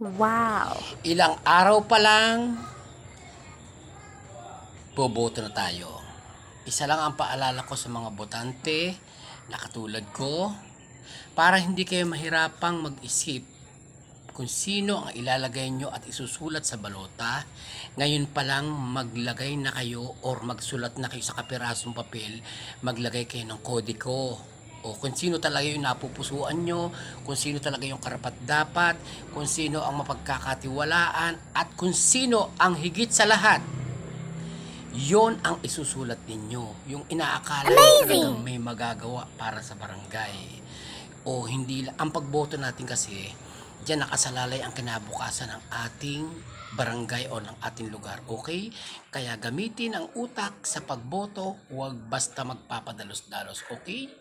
Wow! Ilang araw pa lang, boboto na tayo. Isa lang ang paalala ko sa mga botante na katulad ko, para hindi kayo mahirapang mag-isip kung sino ang ilalagay nyo at isusulat sa balota. Ngayon pa lang maglagay na kayo or magsulat na kayo sa kapirasong papel, maglagay kayo ng kodiko o kung sino talaga yung napupusuan nyo, kung sino talaga yung karapat-dapat, kung sino ang mapagkakatiwalaan, at kung sino ang higit sa lahat. Yon ang isusulat ninyo. Yung inaakala nyo talagang may magagawa para sa barangay. O hindi lang. Ang pagboto natin kasi, diyan nakasalalay ang kinabukasan ng ating barangay o ng ating lugar. Okay? Kaya gamitin ang utak sa pagboto, huwag basta magpapadalos-dalos. Okay?